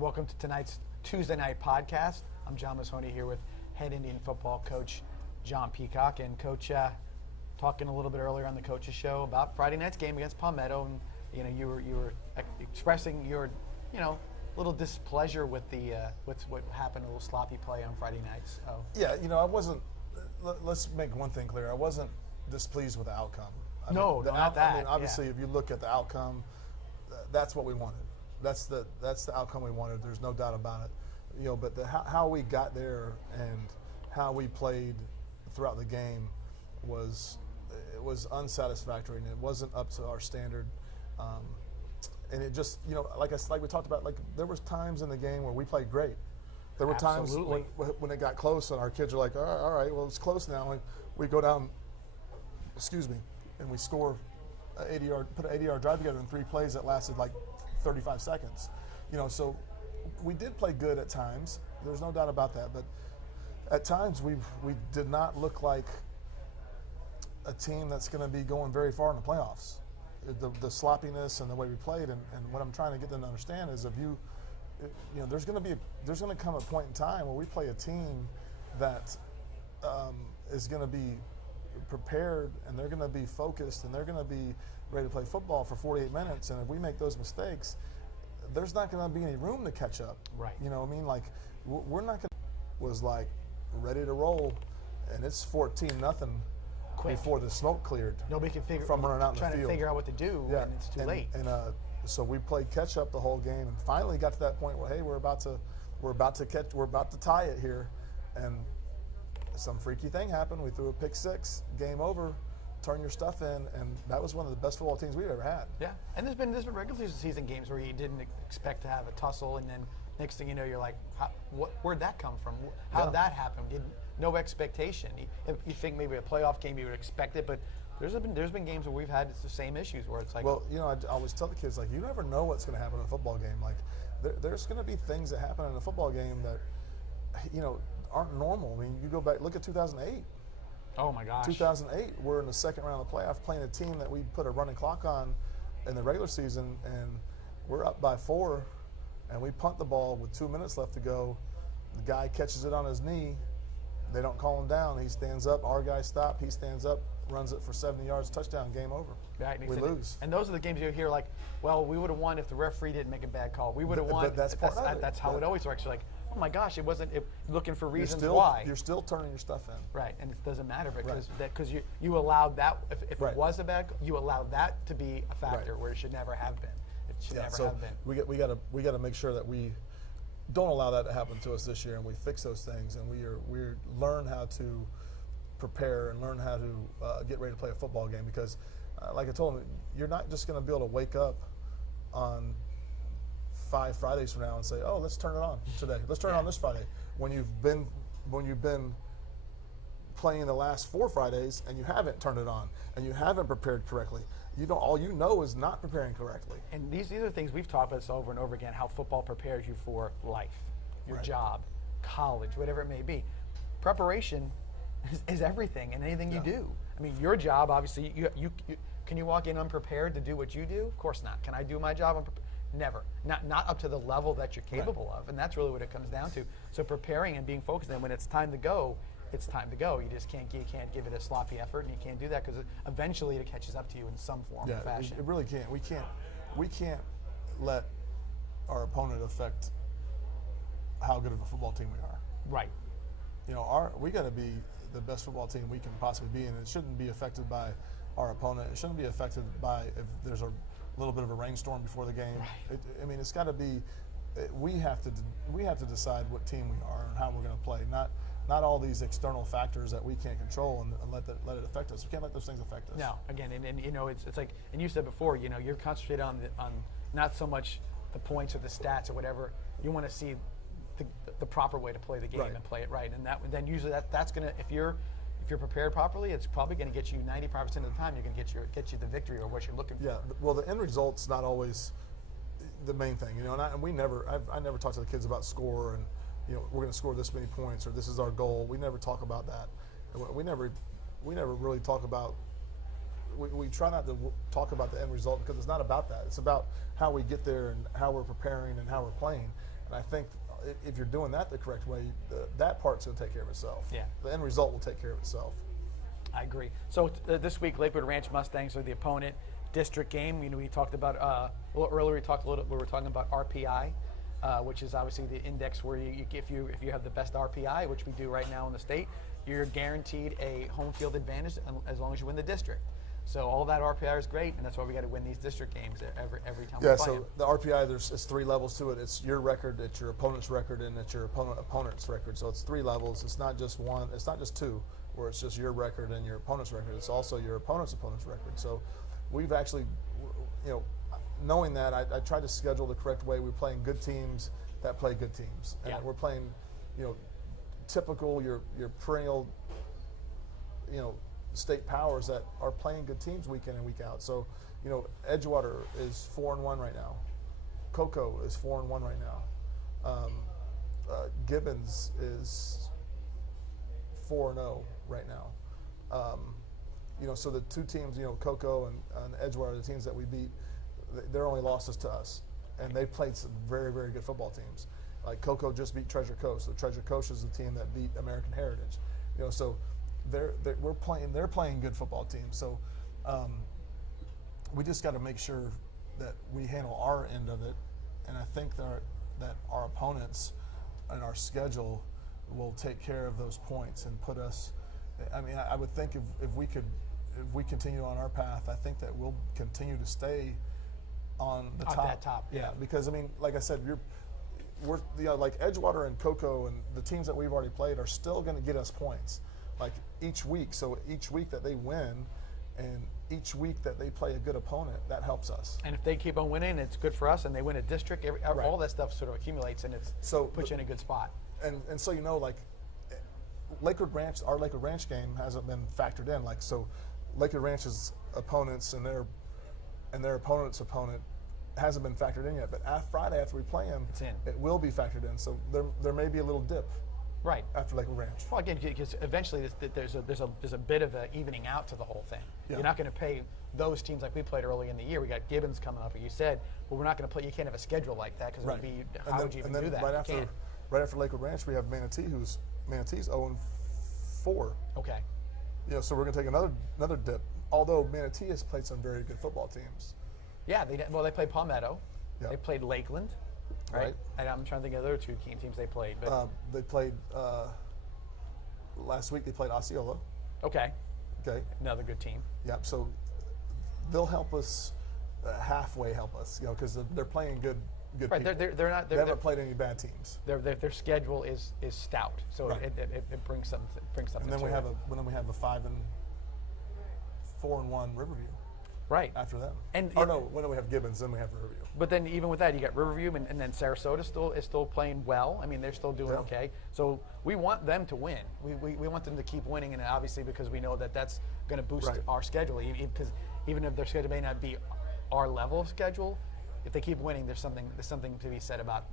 Welcome to tonight's Tuesday night podcast. I'm John Mussone here with head Indian football coach John Peacock. And Coach, talking a little bit earlier on the coach's show about Friday night's game against Palmetto, and you were expressing your little displeasure with with what happened, a little sloppy play on Friday nights. So. Yeah, I wasn't. Let's make one thing clear. I wasn't displeased with the outcome. Not that. I mean, obviously, if you look at the outcome, that's what we wanted. That's the outcome we wanted. There's no doubt about it. But how we got there and how we played throughout the game was unsatisfactory, and it wasn't up to our standard. And it just like we talked about, there was times in the game where we played great. There were times when it got close and our kids are like, all right, well, it's close now, and we go down, and we score put an 80-yard drive together in 3 plays that lasted like 35 seconds. So we did play good at times. There's no doubt about that. But at times we did not look like a team that's going to be going very far in the playoffs. The sloppiness and the way we played, and what I'm trying to get them to understand is there's going to come a point in time where we play a team that is going to be prepared, and they're going to be focused, and they're going to be ready to play football for 48 minutes. And if we make those mistakes, there's not going to be any room to catch up. Right. We're not going to was like ready to roll, and it's 14-0 before the smoke cleared. Nobody can figure from running out in the field. Trying to figure out what to do, and it's too late. And so we played catch up the whole game, and finally got to that point where, hey, we're about to tie it here, and some freaky thing happened. We threw a pick six, game over, turn your stuff in, and that was one of the best football teams we've ever had. Yeah, and there's been regular season games where you didn't expect to have a tussle, and then next thing you know, you're like, where'd that come from? How'd that happen? No expectation. You think maybe a playoff game you would expect it, but there's been games where we've had the same issues where it's like. Well, I always tell the kids, you never know what's going to happen in a football game. There's going to be things that happen in a football game that, aren't normal. I mean, you go back, look at 2008. Oh my gosh. 2008, we're in the second round of the playoff playing a team that we put a running clock on in the regular season, and we're up by 4, and we punt the ball with 2 minutes left to go. The guy catches it on his knee. They don't call him down. He stands up. Our guy stop. He stands up, runs it for 70 yards, touchdown, game over. Right, we lose. And those are the games you hear like, well, we would have won if the referee didn't make a bad call. We would have won. But that's how it always works. You're like, oh my gosh, it wasn't looking for reasons why. You're still turning your stuff in. Right, and it doesn't matter because you allowed that, if it was a bad, you allowed that to be a factor where it should never have been. It should never have been. We got to make sure that we don't allow that to happen to us this year, and we fix those things, and we learn how to prepare and learn how to get ready to play a football game, because like I told him, you're not just going to be able to wake up on 5 Fridays from now and say, oh, let's turn it on today. Let's turn it on this Friday. When you've been playing the last 4 Fridays and you haven't turned it on and you haven't prepared correctly. All you know is not preparing correctly. And these are things we've talked about this over and over again, how football prepares you for life, your job, college, whatever it may be. Preparation is everything and anything you do. I mean, your job, obviously, you can you walk in unprepared to do what you do? Of course not. Can I do my job unprepared? Never. Not up to the level that you're capable of, and that's really what it comes down to. So preparing and being focused, and when it's time to go, it's time to go. You just can't give it a sloppy effort, and you can't do that because eventually it catches up to you in some form or fashion. It really can't. We can't let our opponent affect how good of a football team we are. Right. You know, we got to be the best football team we can possibly be, and it shouldn't be affected by our opponent. It shouldn't be affected by if there's a little bit of a rainstorm before the game. Right. I mean, it's got to be. We have to decide what team we are and how we're going to play. Not all these external factors that we can't control and let it affect us. We can't let those things affect us. No, again, and you know, it's like, and you said before, you know, you're concentrated on not so much the points or the stats or whatever. You want to see the proper way to play the game and play it right, and then usually that's gonna, if you're prepared properly, it's probably going to get you 95% of the time. You're going to get you the victory or what you're looking for. Yeah. Well, the end result's not always the main thing, you know. And I never talk to the kids about score and, you know, we're going to score this many points or this is our goal. We never talk about that. We never really talk about. We try not to talk about the end result because it's not about that. It's about how we get there and how we're preparing and how we're playing. And I think if you're doing that the correct way, that part's going to take care of itself. Yeah. The end result will take care of itself. I agree. So this week, Lakewood Ranch Mustangs are the opponent. District game. You know, we talked about a little earlier. We were talking about RPI, which is obviously the index where if you have the best RPI, which we do right now in the state, you're guaranteed a home field advantage as long as you win the district. So all that RPI is great, and that's why we got to win these district games every time we play. Yeah, so the RPI, there's 3 levels to it. It's your record, it's your opponent's record, and it's your opponent's record. So it's 3 levels. It's not just one. It's not just 2, where it's just your record and your opponent's record. It's also your opponent's record. So we've actually, you know, knowing that, I tried to schedule the correct way. We're playing good teams that play good teams, and we're playing, you know, typical your perennial, you know, state powers that are playing good teams week in and week out. So, you know, Edgewater is 4-1 right now. Cocoa is 4-1 right now. Gibbons is 4-0 right now. You know, so the 2 teams, you know, Cocoa and Edgewater, the teams that we beat, their only losses to us, and they've played some very, very good football teams. Like Cocoa just beat Treasure Coast. So Treasure Coast is the team that beat American Heritage. You know, so they're playing good football teams. So we just got to make sure that we handle our end of it, and I think that our opponents and our schedule will take care of those points and put us. I mean, I would think if we continue on our path, I think that we'll continue to stay on the top. That top. Yeah, because I mean, like I said, we're you know, like Edgewater and Cocoa and the teams that we've already played are still going to get us points, like each week. So each week that they win, and each week that they play a good opponent, that helps us. And if they keep on winning, it's good for us. And they win a district, all that stuff sort of accumulates, and puts you in a good spot. And so, you know, like Lakewood Ranch, our Lakewood Ranch game hasn't been factored in. Like, so Lakewood Ranch's opponents and their opponent's opponent hasn't been factored in yet. But Friday after we play them, it's in. It will be factored in. So there may be a little dip. Right. After Lakewood Ranch. Well, again, because eventually there's a bit of an evening out to the whole thing. Yeah. You're not going to pay those teams like we played early in the year. We got Gibbons coming up, like you said. But we're not going to play. You can't have a schedule like that because right. How would you even do that? Right after Lakewood Ranch, we have Manatee, Manatee's 0-4. Okay. You know, so we're going to take another dip. Although Manatee has played some very good football teams. Yeah, they played Palmetto. Yeah. They played Lakeland. Right. And I'm trying to think of the other 2 teams they played. But they played last week. They played Osceola. Okay. Okay. Another good team. Yep. So they'll help us halfway help us, you know, because they're playing good. Right. People. They're not. They haven't played any bad teams. Their schedule is stout, so it brings something. And then we have a 5-4-1 Riverview. Right. After them. When do we have Gibbons? Then we have Riverview. But then even with that, you got Riverview, and then Sarasota is still playing well. I mean, they're still doing okay. So we want them to win. We want them to keep winning, and obviously because we know that that's going to boost our schedule. Because even if their schedule may not be our level of schedule, if they keep winning, there's something to be said about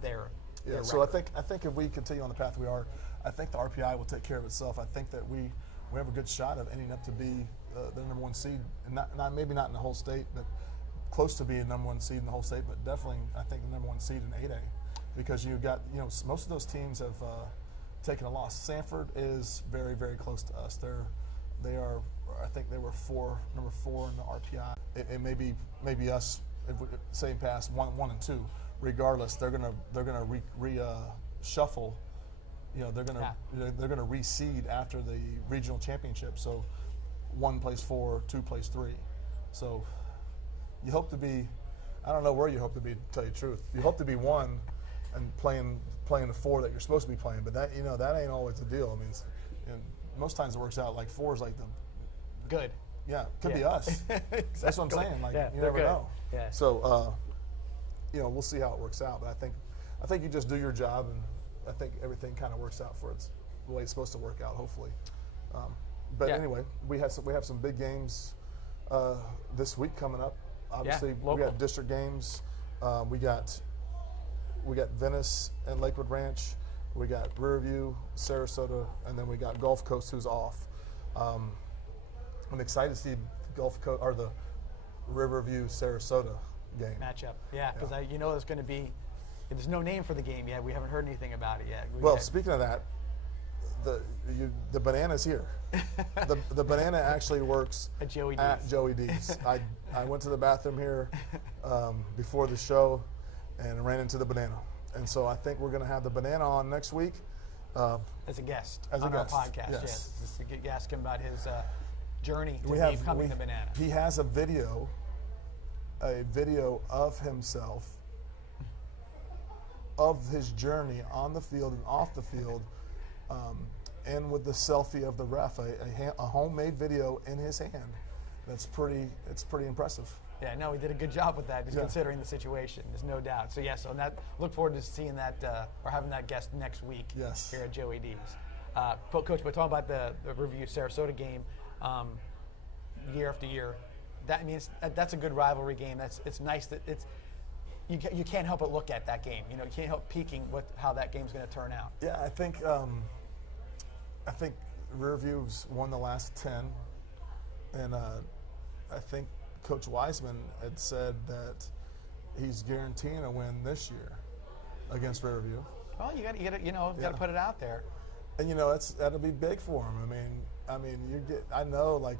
their. Yeah. So record. I think if we continue on the path we are, I think the RPI will take care of itself. I think that we have a good shot of ending up to be the number 1 seed, and maybe not in the whole state, but close to being number 1 seed in the whole state, but definitely I think the number 1 seed in 8A, because you got, you know, most of those teams have taken a loss. Sanford is very, very close to us. They are I think they were number 4 in the RPI. It may be us if we say pass 1 and 2, regardless, they're gonna shuffle. You know, they're gonna reseed after the regional championship. So 1 plays 4, 2 plays 3. So you hope to be. I don't know where you hope to be, to tell you the truth. You hope to be 1 and playing the 4 that you're supposed to be playing, but that that ain't always the deal. I mean, most times it works out like 4 is like the good. Yeah, could be us. Exactly. That's what I'm saying. Like you never know. Yeah. So we'll see how it works out. But I think you just do your job, and I think everything kind of works out for the way it's supposed to work out. Hopefully. But anyway, we have some big games this week coming up. Obviously, we got district games. We got Venice and Lakewood Ranch. We got Riverview, Sarasota, and then we got Gulf Coast, who's off. I'm excited to see Gulf Coast or the Riverview Sarasota game matchup. Yeah, because there's going to be. There's no name for the game yet. We haven't heard anything about it yet. Speaking of that, the banana's here. the banana actually works at Joey D's. I went to the bathroom here before the show and ran into the banana. And so I think we're going to have the banana on next week. As a guest on our podcast. Yes. Just to ask him about his journey to becoming the banana. He has a video of himself, of his journey on the field and off the field, and with the selfie of the ref, a homemade video in his hand. It's pretty impressive. Yeah, no, he did a good job with that, just considering the situation. There's no doubt. So yes, look forward to seeing that or having that guest next week here at Joey D's. Coach, but talking about the Riverview Sarasota game, year after year, that means that's a good rivalry game. It's nice that you can't help but look at that game. You can't help peeking how that game's going to turn out. Yeah, I think Riverview's won the last 10, and I think Coach Wiseman had said that he's guaranteeing a win this year against Riverview. Well, you got to put it out there. And that'll be big for him. I mean, I know, like,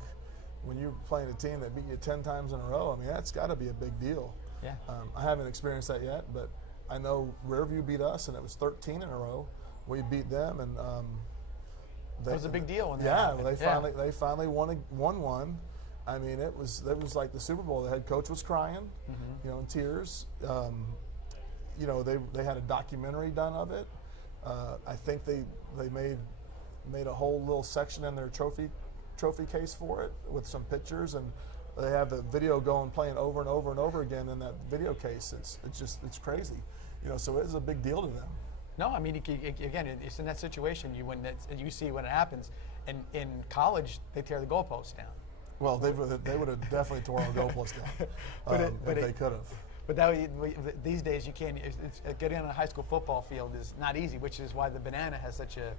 when you're playing a team that beat you 10 times in a row, that's got to be a big deal. Yeah. I haven't experienced that yet, but I know Riverview beat us, and it was 13 in a row. We beat them, and it was a big deal when that happened. They finally won one. I mean, it was like the Super Bowl. The head coach was crying, in tears. They had a documentary done of it. I think they made a whole little section in their trophy case for it with some pictures, and they have the video playing over and over and over again in that video case. It's crazy, So it is a big deal to them. No, I mean, again, it's in that situation you see when it happens, and in college they tear the goalposts down. Well, they would have definitely torn our goalposts down if they could have. But these days you can't. Getting on a high school football field is not easy, which is why the banana has such a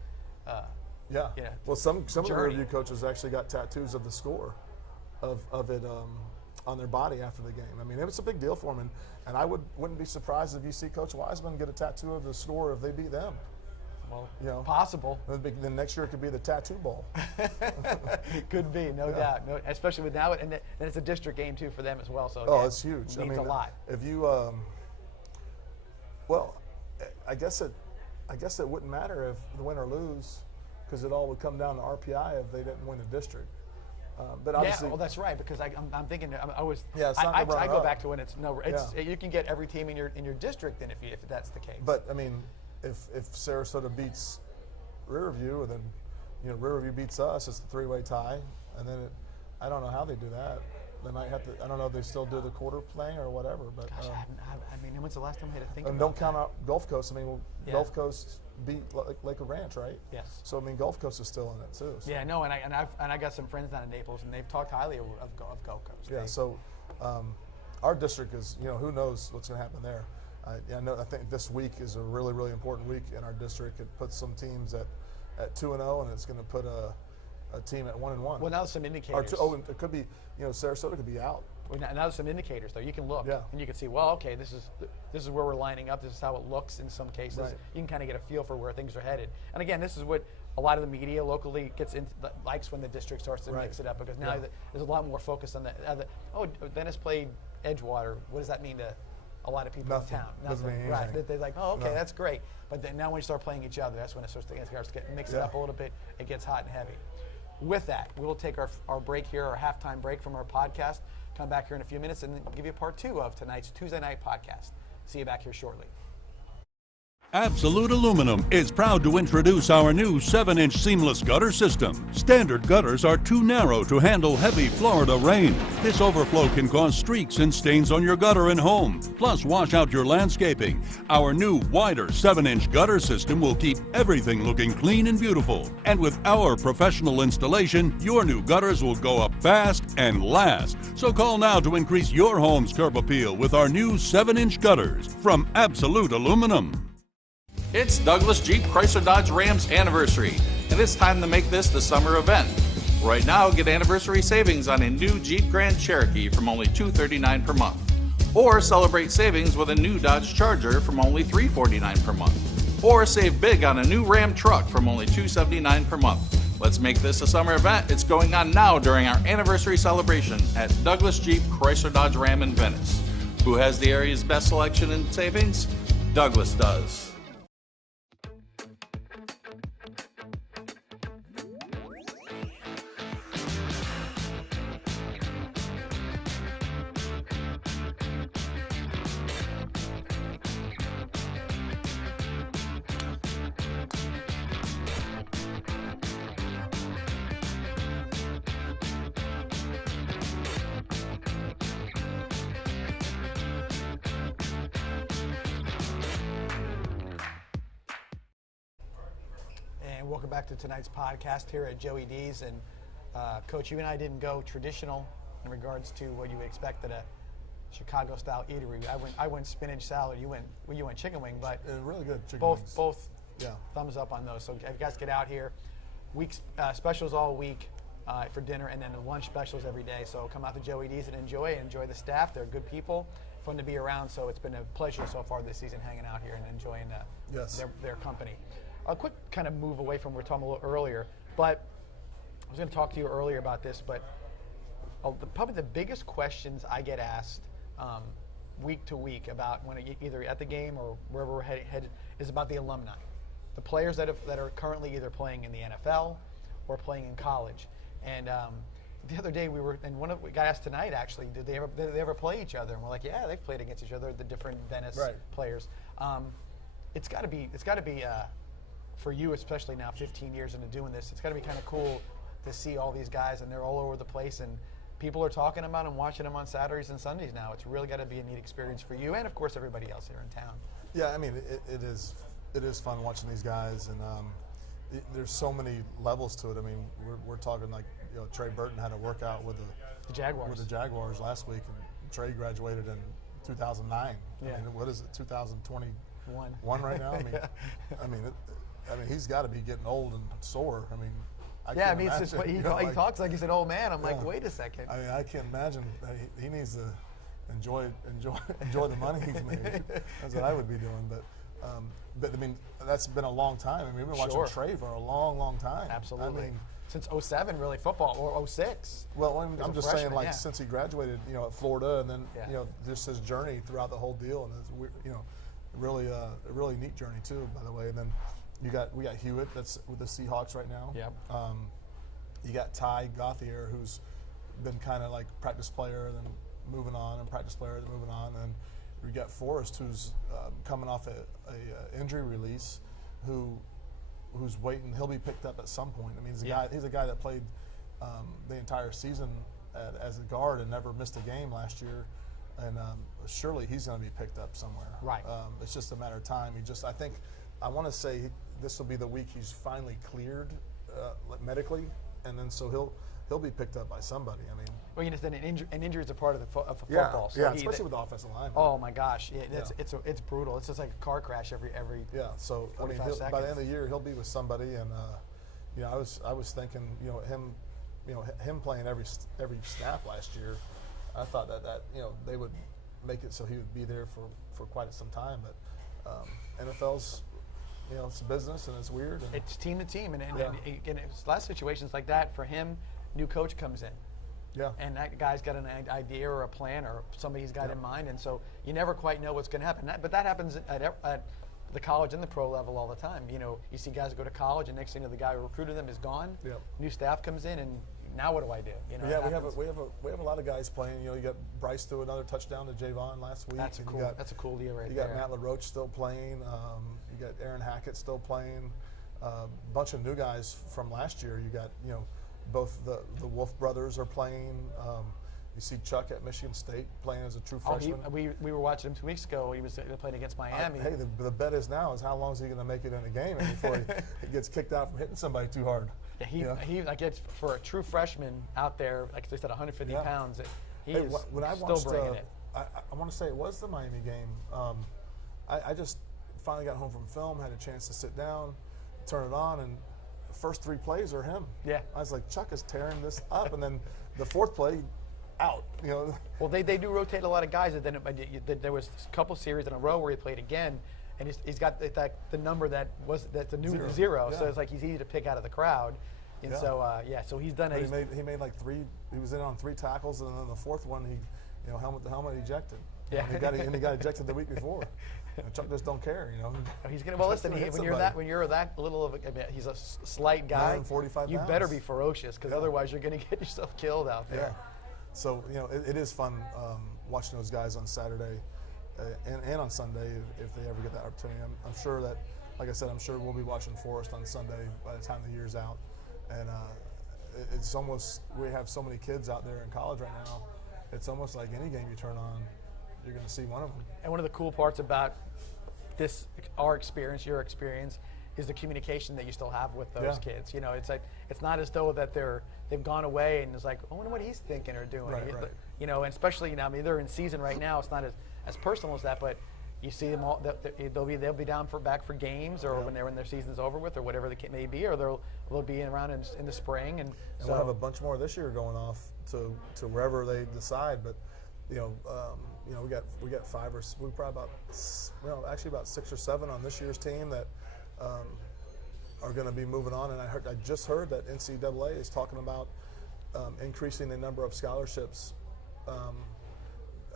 Well, some of the Riverview coaches actually got tattoos of the score of it on their body after the game. I mean, it was a big deal for them, and I wouldn't be surprised if you see Coach Wiseman get a tattoo of the score if they beat them. Well, possible. Then next year it could be the tattoo ball. Could be, no doubt. No, especially with now, and it's a district game too for them as well. So it's huge. It means a lot. If you, I guess it wouldn't matter if the win or lose, because it all would come down to RPI if they didn't win a district. But obviously, that's right. Because I'm thinking I go back to when you can get every team in your district then if that's the case. But I mean, if Sarasota beats Riverview, then Riverview beats us, it's a 3-way tie, and then I don't know how they do that. They might have to. I don't know if they still do the quarter playing or whatever. But gosh, I mean, when's the last time I had to think about that? And don't count out Gulf Coast. I mean, Gulf Coast beat Lakewood Ranch, right? Yes. So I mean, Gulf Coast is still in it too. So. Yeah, no, and I got some friends down in Naples, and they've talked highly of Gulf Coast. Yeah. So our district is, who knows what's going to happen there. I think this week is a really, really important week in our district. It puts some teams at 2-0, and it's going to put a team at 1-1. Well, now there's some indicators. And it could be, Sarasota could be out. Well, now there's some indicators, though. You can look, and you can see, well, okay, this is where we're lining up. This is how it looks in some cases. Right. You can kind of get a feel for where things are headed. And again, this is what a lot of the media locally likes when the district starts to mix it up, because now there's a lot more focus on Venice played Edgewater, what does that mean to a lot of people Nothing. in town? Doesn't mean Right. anything. They're like, oh, okay, No. that's great. But then now when you start playing each other, that's when it starts to get mix it up a little bit. It gets hot and heavy. With that, we'll take our break here, our halftime break from our podcast. Come back here in a few minutes, and then give you part 2 of tonight's Tuesday night podcast. See you back here shortly. Absolute Aluminum is proud to introduce our new 7-inch seamless gutter system. Standard gutters are too narrow to handle heavy Florida rain. This overflow can cause streaks and stains on your gutter and home, plus wash out your landscaping. Our new wider 7-inch gutter system will keep everything looking clean and beautiful. And with our professional installation, your new gutters will go up fast and last. So call now to increase your home's curb appeal with our new 7-inch gutters from Absolute Aluminum. It's Douglas Jeep Chrysler Dodge Ram's anniversary, and it's time to make this the summer event. Right now, get anniversary savings on a new Jeep Grand Cherokee from only $239 per month. Or celebrate savings with a new Dodge Charger from only $349 per month. Or save big on a new Ram truck from only $279 per month. Let's make this a summer event. It's going on now during our anniversary celebration at Douglas Jeep Chrysler Dodge Ram in Venice. Who has the area's best selection and savings? Douglas does. Welcome back to tonight's podcast here at Joey D's. And Coach, you and I didn't go traditional in regards to what you would expect at a Chicago-style eatery. I went spinach salad. You went chicken wing, but really good chicken both wings. thumbs up on those. So if you guys get out here, specials all week for dinner, and then the lunch specials every day. So come out to Joey D's and enjoy the staff. They're good people, fun to be around. So it's been a pleasure so far this season hanging out here and enjoying their company. A quick kind of move away from what we were talking a little earlier, but I was going to talk to you earlier about this, but probably the biggest questions I get asked week to week about when either at the game or wherever we're headed is about the alumni, the players that are currently either playing in the NFL or playing in college. And the other day we got asked tonight actually, did they ever play each other? And we're like, yeah, they've played against each other, the different Venice players. It's got to be. For you, especially now 15 years into doing this, it's got to be kind of cool to see all these guys, and they're all over the place, and people are talking about them, watching them on Saturdays and Sundays now. It's really got to be a neat experience for you and, of course, everybody else here in town. Yeah, I mean, it is fun watching these guys, and there's so many levels to it. I mean, we're talking like, Trey Burton had a workout with the Jaguars last week, and Trey graduated in 2009. Yeah. I mean, what is it, 2021 right now? I mean, he's got to be getting old and sore. I mean, it's just he talks like he's an old man. I'm like, wait a second. I mean, I can't imagine. He needs to enjoy the money he's made. That's what I would be doing. But I mean, that's been a long time. I mean, we've been watching Trey for a long, long time. Absolutely. I mean, since 07, really, football, or 06. Well, I'm just saying, since he graduated, at Florida, and then just his journey throughout the whole deal, and it's, really a really neat journey too, by the way. And then we got Hewitt, that's with the Seahawks right now. Yep. You got Ty Gauthier, who's been kind of like practice player, then moving on, and practice player, then moving on. And we got Forrest, who's coming off a injury release, who's waiting. He'll be picked up at some point. I mean, he's a guy that played the entire season as a guard and never missed a game last year. And surely he's going to be picked up somewhere. Right. It's just a matter of time. I want to say this will be the week he's finally cleared medically, and then so he'll be picked up by somebody. I mean, an injury is a part of football. So especially with the offensive line. Oh my gosh, it's brutal. It's just like a car crash every. So I mean, by the end of the year, he'll be with somebody, and I was thinking, him playing every snap last year. I thought that they would make it so he would be there for quite some time, but NFL's it's a business and it's weird. And it's team to team, and it's a lot of situations like that for him. New coach comes in, Yeah. And that guy's got an idea or a plan or somebody he's got in mind, and so you never quite know what's going to happen. But that happens at the college and the pro level all the time. You know, you see guys go to college, and next thing you know, the guy who recruited them is gone. Yep. New staff comes in, and now what do I do? You know, Yeah, we have a lot of guys playing. You know, you got Bryce threw another touchdown to Javon last week. That's a cool deal right there. You got Matt LaRoche still playing. You got Aaron Hackett still playing. A bunch of new guys from last year. You got, you know, both the Wolf brothers are playing. You see Chuck at Michigan State playing as a true freshman. We were watching him 2 weeks ago. He was playing against Miami. Hey, the bet is now is how long is he going to make it in a game before he gets kicked out from hitting somebody too hard. Yeah, he like it's for a true freshman out there, like they said, 150 pounds. He is still bringing it. I want to say it was the Miami game. I just finally got home from film, had a chance to sit down, turn it on, and the first 3 plays are him. Yeah. I was like, Chuck is tearing this up, and then the 4th play, out. You know. Well, they do rotate a lot of guys, and then there was a couple series in a row where he played again, and he's got the number that's the new zero. Yeah. So it's like he's easy to pick out of the crowd, and so he's done. He made like 3. He was in on 3 tackles, and then the 4th one he helmet ejected. Yeah. And he got ejected the week before. Chuck just don't care, you know. He's gonna. Well, listen. When you're that little of he's a slight guy. 145 you pounds. better be ferocious, because otherwise you're gonna get yourself killed out there. Yeah. So, you know, it is fun watching those guys on Saturday and on Sunday if they ever get that opportunity. I'm sure that, like I said, I'm sure we'll be watching Forest on Sunday by the time the year's out. And it's almost, we have so many kids out there in college right now, it's almost like any game you turn on, you're going to see one of them. And one of the cool parts about our experience, your experience, is the communication that you still have with those kids. You know, it's like it's not as though that they've gone away and it's like, I wonder what he's thinking or doing. Right. You know, and especially, you know, I mean, they're in season right now. It's not as personal as that, but you see them all. They'll be down back for games, or when their season's over with, or whatever the kid may be, or they'll be around in the spring. And so we'll have a bunch more this year going off to wherever they decide. But you know, we got 5 or we probably about 6 or 7 on this year's team that are going to be moving on. And I just heard that NCAA is talking about increasing the number of scholarships.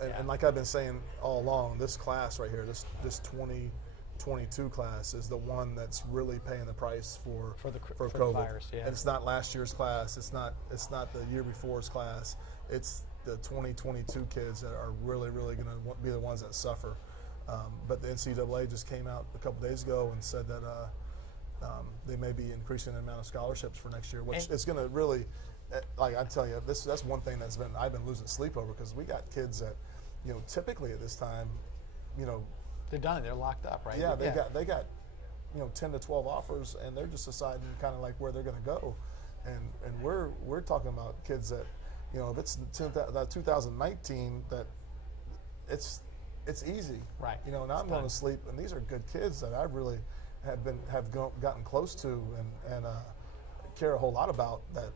And like I've been saying all along, this class right here, this 2022 class is the one that's really paying the price for COVID. The virus, yeah. And it's not last year's class. It's not the year before's class. It's the 2022 kids that are really going to be the ones that suffer. But the NCAA just came out a couple days ago and said that they may be increasing the amount of scholarships for next year, which is going to really, like I tell you, that's one thing I've been losing sleep over, because we got kids that, you know, typically at this time, you know, they're done, they're locked up, right? Yeah, they got, you know, 10 to 12 offers, and they're just deciding kind of like where they're going to go, and we're talking about kids that, you know, if it's 2019, that it's easy, right? You know, and I'm going to sleep, and these are good kids that I really have gotten close to and care a whole lot about. That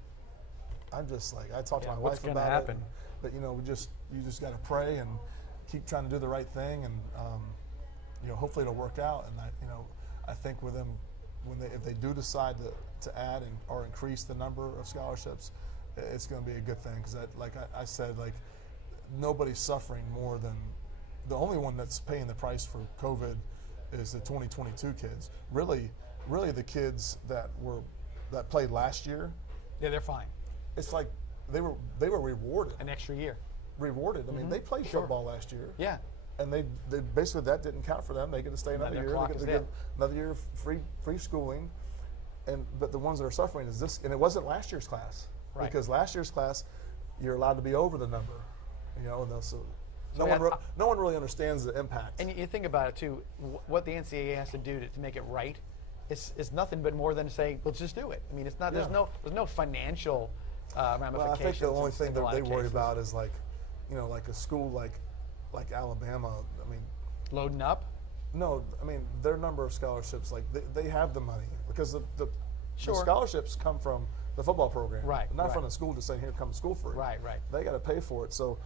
I'm just like, I talk to my wife about happen? it. But you know, you just got to pray and keep trying to do the right thing, and you know, hopefully it'll work out. And I think with them, if they do decide to add or increase the number of scholarships, it's going to be a good thing, because like I said, like nobody's suffering more than the only one that's paying the price for COVID is the 2022 kids. Really the kids that played last year. Yeah, they're fine. It's like they were rewarded. An extra year. Rewarded. I mean, they played football last year. Yeah. And they basically, that didn't count for them. They get to stay another year. They get another year of free schooling. But the ones that are suffering is this, and it wasn't last year's class. Right. Because last year's class, you're allowed to be over the number. You know, and so no one really understands the impact. And you think about it too. What the NCAA has to do to make it right is nothing but more than saying, let's just do it. I mean, it's not. There's no financial ramifications. Well, I think the only thing that they worry about is, like, you know, like a school like Alabama. I mean, loading up. No, I mean, their number of scholarships, like they have the money, because the scholarships come from the football program, right? Not from the school just saying, here, come to school free. Right. They got to pay for it. So,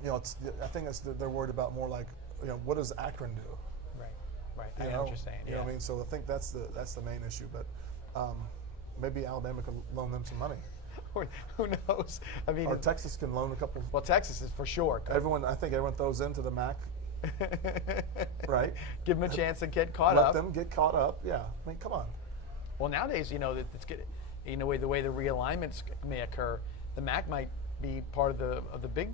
you know, I think they're worried about more like, you know, what does Akron do? Right. I know what you're saying. You know what I mean? So I think that's the main issue. But maybe Alabama could loan them some money. Who knows? I mean, Or Texas can loan a couple. well, Texas is for sure. I think everyone throws into the MAC, right? Give them a chance to get caught Let up. them get caught up. Yeah, I mean, come on. Well, nowadays, it's good. The way the realignments may occur, the MAC might be part of the big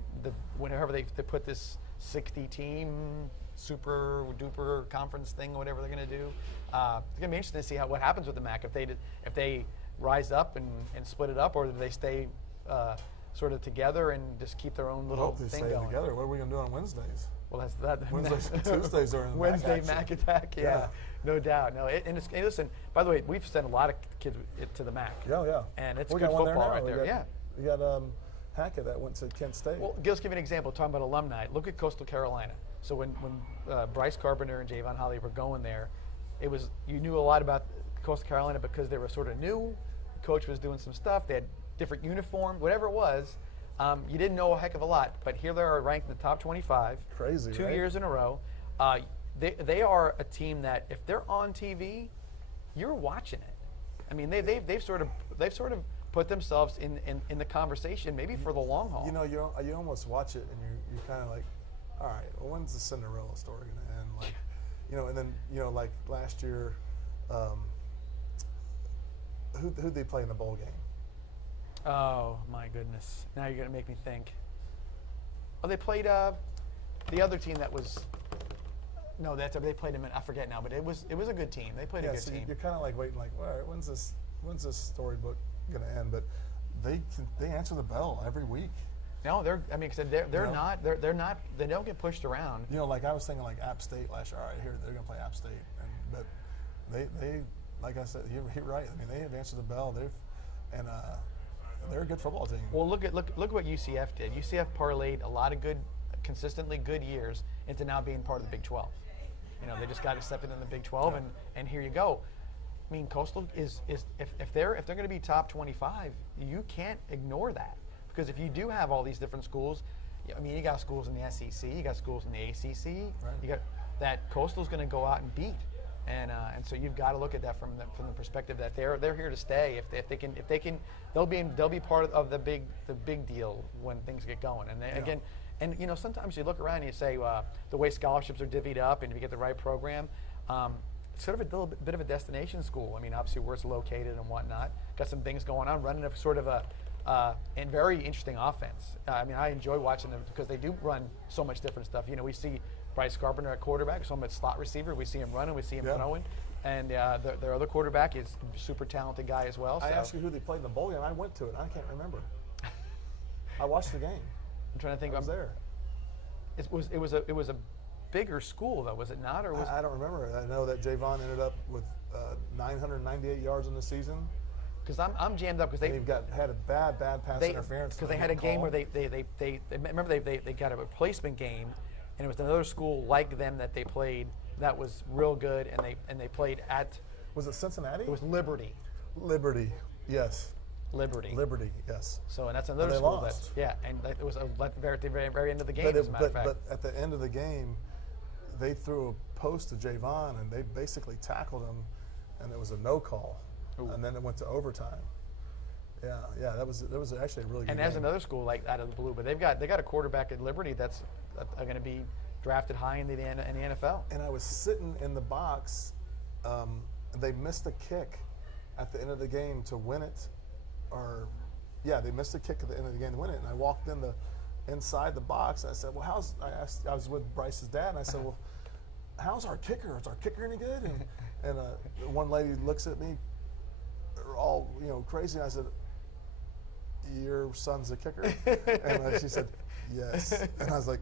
whenever they put this 60-team super duper conference thing, whatever they're going to do. It's going to be interesting to see what happens with the MAC if they rise up and split it up, or do they stay sort of together and just keep their own little Hope they thing stay going. together. What are we going to do on Wednesdays? Well, that's that. Wednesdays, Tuesdays are in the Wednesday MAC MAC action. attack. Yeah, Yeah. no doubt. No, hey, listen. By the way, we've sent a lot of kids to the MAC. Yeah. And it's We good got one football now. right We there. got- We got Hackett that went to Kent State. Well, let's give you an example. Talking about alumni, look at Coastal Carolina. So when Bryce Carpenter and Javon Holly were going there, you knew a lot about Coastal Carolina because they were sort of new. The coach was doing some stuff. They had different uniform, whatever it was. You didn't know a heck of a lot, but here they are ranked in the top 25. Crazy, two right? years in a row. They are a team that if they're on TV, you're watching it. I mean, they've sort of put themselves in the conversation, maybe for the long haul. You know, you almost watch it and you're kind of like, all right, well, when's the Cinderella story going to end? Like, and then, like last year, who'd they play in the bowl game? Oh, my goodness. Now you're going to make me think. Oh, they played the other team that was – no, they played them in – I forget now, but it was a good team. They played a good team. You're kind of like waiting, like, all right, when's this storybook going to end? But they answer the bell every week. No, they're not they don't get pushed around. Like I was thinking like App State last year. All right, here they're going to play App State, but they like I said, you're right. I mean, they have answered the bell. They're a good football team. Well, look at what UCF did. UCF parlayed a lot of consistently good years into now being part of the Big 12. They just got accepted in the Big 12, and here you go. I mean, Coastal is if they're going to be top 25, you can't ignore that, because if you do have all these different schools, I mean, you got schools in the SEC, you got schools in the ACC, right. You got that Coastal's going to go out and beat. And so you've got to look at that from the perspective that they're here to stay. If they can, they'll be part of the big deal when things get going. And again, sometimes you look around and you say the way scholarships are divvied up, and if you get the right program, it's sort of a little bit of a destination school. I mean, obviously where it's located and whatnot, got some things going on, running a sort of and very interesting offense. I mean, I enjoy watching them because they do run so much different stuff. We see Bryce Carpenter at quarterback, so I'm at slot receiver. We see him running, we see him throwing, and their other quarterback is a super talented guy as well. I asked you who they played in the bowl game. I went to it. I can't remember. I watched the game. I'm trying to think. I was there. It was a bigger school though, was it not? Or was I don't remember. I know that Javon ended up with 998 yards in the season. Because I'm jammed up because they had a bad pass interference. Because they had a game where they remember they got a replacement game, and it was another school like them that they played that was real good, and they played at. Was it Cincinnati? It was Liberty. Liberty, yes. Liberty, yes. So, and that's another they school lost. and it was at the very end of the game, But, as a matter of fact. but at the end of the game, they threw a post to Javon, and they basically tackled him, and it was a no call. Ooh. And then it went to overtime. Yeah, that was actually a really good game. And as another school like out of the blue, but they got a quarterback at Liberty that's going to be drafted high in the NFL. And I was sitting in the box. They missed a kick at the end of the game to win it, they missed a kick at the end of the game to win it. And I walked inside the box. And I said, "Well, I was with Bryce's dad, and I said, "Well, how's our kicker? Is our kicker any good?" And one lady looks at me, all crazy, and I said, "Your son's a kicker?" And she said, "Yes." And I was like,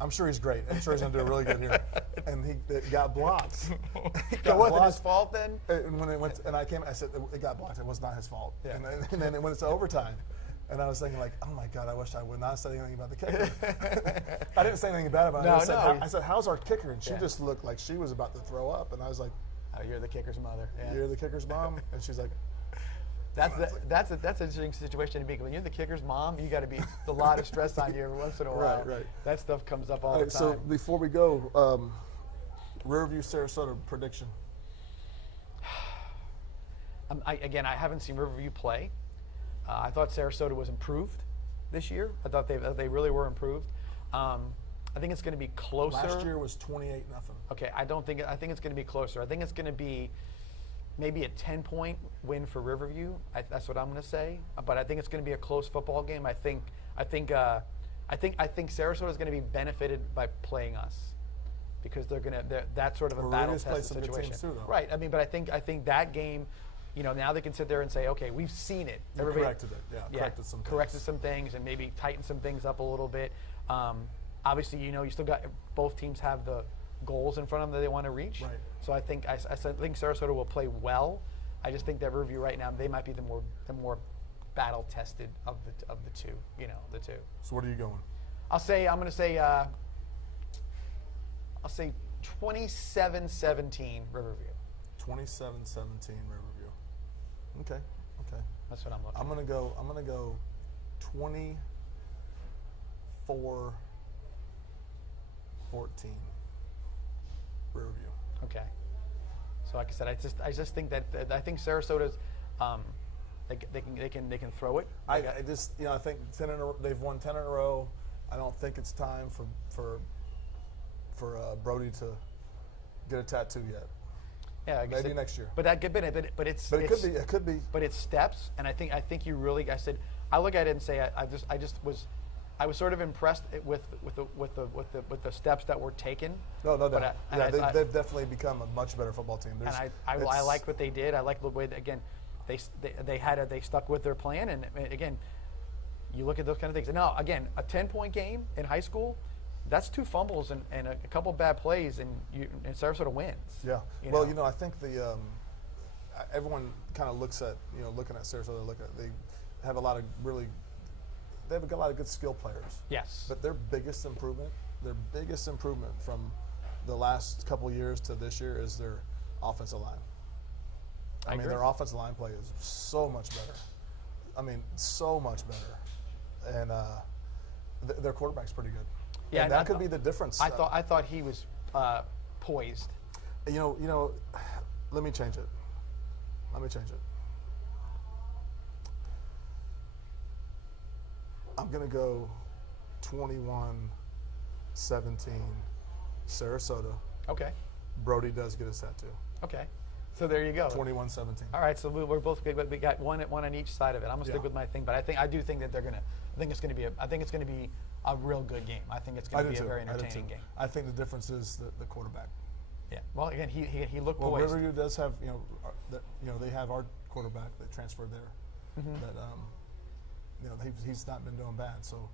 "I'm sure he's great. I'm sure he's going to do really good here." And it got blocked. It wasn't his fault then? And when it went, and I said, it got blocked. It was not his fault. Yeah. And then it went to overtime. And I was thinking, like, oh my God, I wish I would not have said anything about the kicker. I didn't say anything bad about it. I said, "How's our kicker?" And she just looked like she was about to throw up. And I was like, "Oh, you're the kicker's mother." Yeah. "You're the kicker's mom?" And she's like, That's an interesting situation to be. When you're the kicker's mom, you got to be a lot of stress on you every once in a while. Right. That stuff comes up all the time. So before we go, Riverview Sarasota prediction. I haven't seen Riverview play. I thought Sarasota was improved this year. I thought they really were improved. I think it's going to be closer. Last year was 28-0. Okay, I think it's going to be closer. I think it's going to be maybe a 10-point win for Riverview. That's what I'm going to say. But I think it's going to be a close football game. I think Sarasota is going to be benefited by playing us because that's sort of a battle test situation. Too, right. I mean, but I think that game, now they can sit there and say, okay, we've seen it. Everybody corrected it. Yeah, corrected some things and maybe tightened some things up a little bit. Obviously, you still got both teams have the goals in front of them that they want to reach. Right. So I think Sarasota will play well. I just think that Riverview right now they might be the more battle tested of the two. The two. So what are you going? I'll say 27-17 Riverview. 27-17 Riverview. Okay. That's what I'm looking. I'm gonna go 24-14 Riverview. Okay. So like I said, I just think that I think Sarasota's they can throw it. I think 10 in a, they've won 10 in a row. I don't think it's time for Brody to get a tattoo yet. Yeah, maybe next year. But it could be. But it's steps, and I think you really. I look at it and say I was sort of impressed with the steps that were taken. No doubt. They've definitely become a much better football team. I like what they did. I like the way that, again, they stuck with their plan, and again, you look at those kind of things. Now, again, a 10-point game in high school, that's 2 fumbles and a couple bad plays, and Sarasota wins. Yeah. I think everyone kind of looks at looking at Sarasota. They have a lot of good skill players. Yes. But their biggest improvement from the last couple years to this year is their offensive line. I mean, their offensive line play is so much better. So much better. And their quarterback's pretty good. Yeah, and that could be the difference. I thought he was poised. Let me change it. I'm going to go 21-17 Sarasota. Okay. Brody does get his tattoo. Okay. So there you go. 21-17. All right, so we're both good, but we got one on each side of it. I'm gonna stick with my thing, but I do think that they're gonna. I think it's gonna be a real good game. I think it's gonna be a very entertaining game. I think the difference is the quarterback. Yeah. Well, again, he looked poised. Well, Riverview does have they have our quarterback that transferred there. Mm-hmm. That he's not been doing bad. So,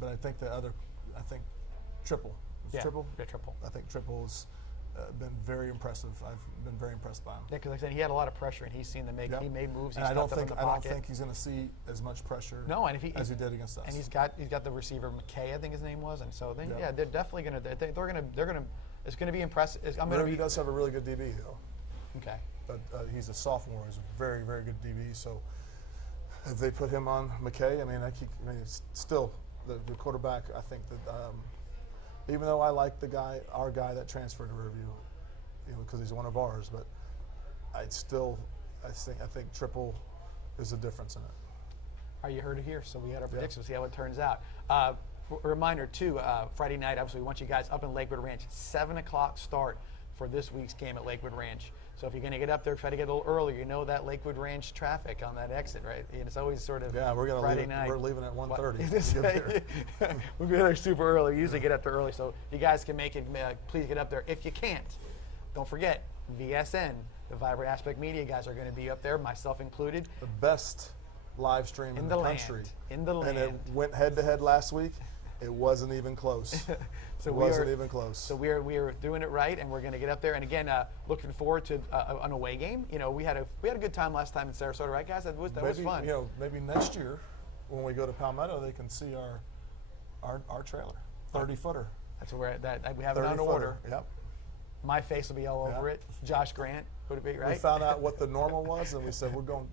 but I think Triple. Triple? Yeah, Triple. I think Triple's been very impressive. I've been very impressed by him. Yeah, because like I said, he had a lot of pressure, and he's seen them make. Yep. He made moves. I don't think he's going to see as much pressure. No, and as he did against us. And he's got the receiver McKay, I think his name was, and so then they're definitely going to. They're going to. It's going to be impressive. He does have a really good DB though. Okay. But he's a sophomore. He's a very, very good DB. So if they put him on McKay, it's still the quarterback. I think that. Even though I like our guy that transferred to Riverview, because he's one of ours, but I think Triple is the difference in it. Are you heard it here? So we had our predictions. See how it turns out. A reminder too, Friday night. Obviously, we want you guys up in Lakewood Ranch. 7:00 start for this week's game at Lakewood Ranch. So if you're going to get up there, try to get a little earlier. That Lakewood Ranch traffic on that exit, right? It's always sort of Friday night. We're leaving at 1:30. We'll get there super early. We usually get up there early, so you guys can make it. Please get up there. If you can't, don't forget VSN, the Vibrant Aspect Media guys are going to be up there, myself included. The best live stream in the country. In the land. And it went head-to-head last week. It wasn't even close. So we are doing it right, and we're going to get up there. And again, looking forward to an away game. We had a good time last time in Sarasota, right, guys? That was fun. Maybe next year when we go to Palmetto, they can see our trailer, 30-footer. That's where we have it on order. Yep. My face will be all over it. Josh Grant would it be right? We found out what the normal was, and we said we're going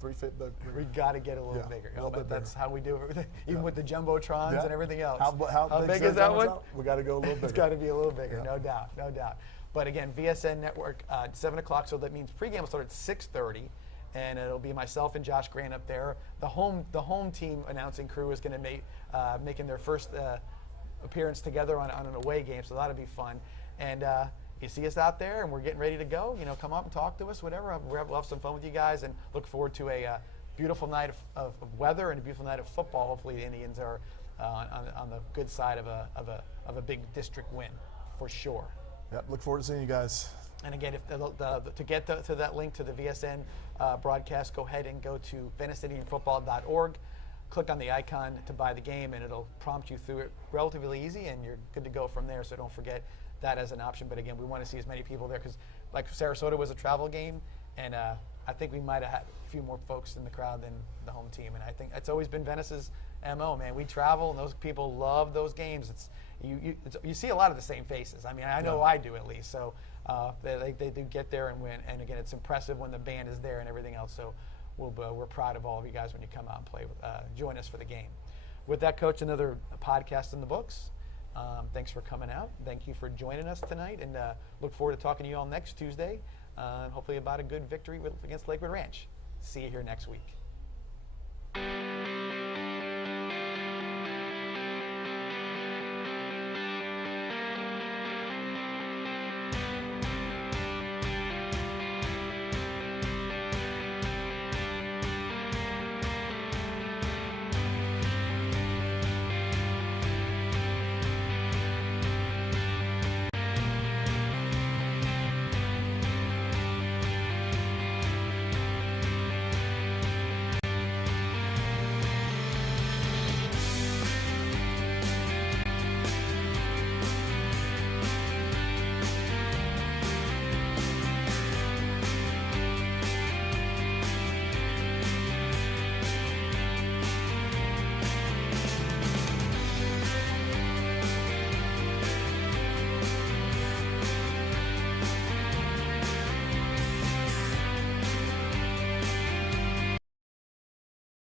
3 feet bigger. We got to get a little bigger. That's how we do it. Even with the jumbotrons and everything else. How big is that one? We got to go a little bigger. It's got to be a little bigger, no doubt. But again, VSN Network, 7:00. So that means pregame will start at 6:30. and it'll be myself and Josh Grant up there. The home team announcing crew is going to make making their first appearance together on an away game, so that'll be fun. And you see us out there, and we're getting ready to go. Come up and talk to us, whatever. We'll have some fun with you guys, and look forward to a beautiful night of weather and a beautiful night of football. Hopefully, the Indians are on the good side of a big district win, for sure. Yep, look forward to seeing you guys. And again, if to get to that link to the VSN broadcast, go ahead and go to VeniceIndianFootball.org. Click on the icon to buy the game, and it'll prompt you through it relatively easy, and you're good to go from there. So don't forget that as an option. But again, we want to see as many people there, because like Sarasota was a travel game, and I think we might have had a few more folks in the crowd than the home team. And I think it's always been Venice's MO, man. We travel, and those people love those games. You see a lot of the same faces. I mean, I know I do at least. So they do get there and win. And again, it's impressive when the band is there and everything else. So we're proud of all of you guys when you come out and play, join us for the game. With that, Coach, another podcast in the books. Thanks for coming out. Thank you for joining us tonight, and look forward to talking to you all next Tuesday, and hopefully about a good victory against Lakewood Ranch. See you here next week.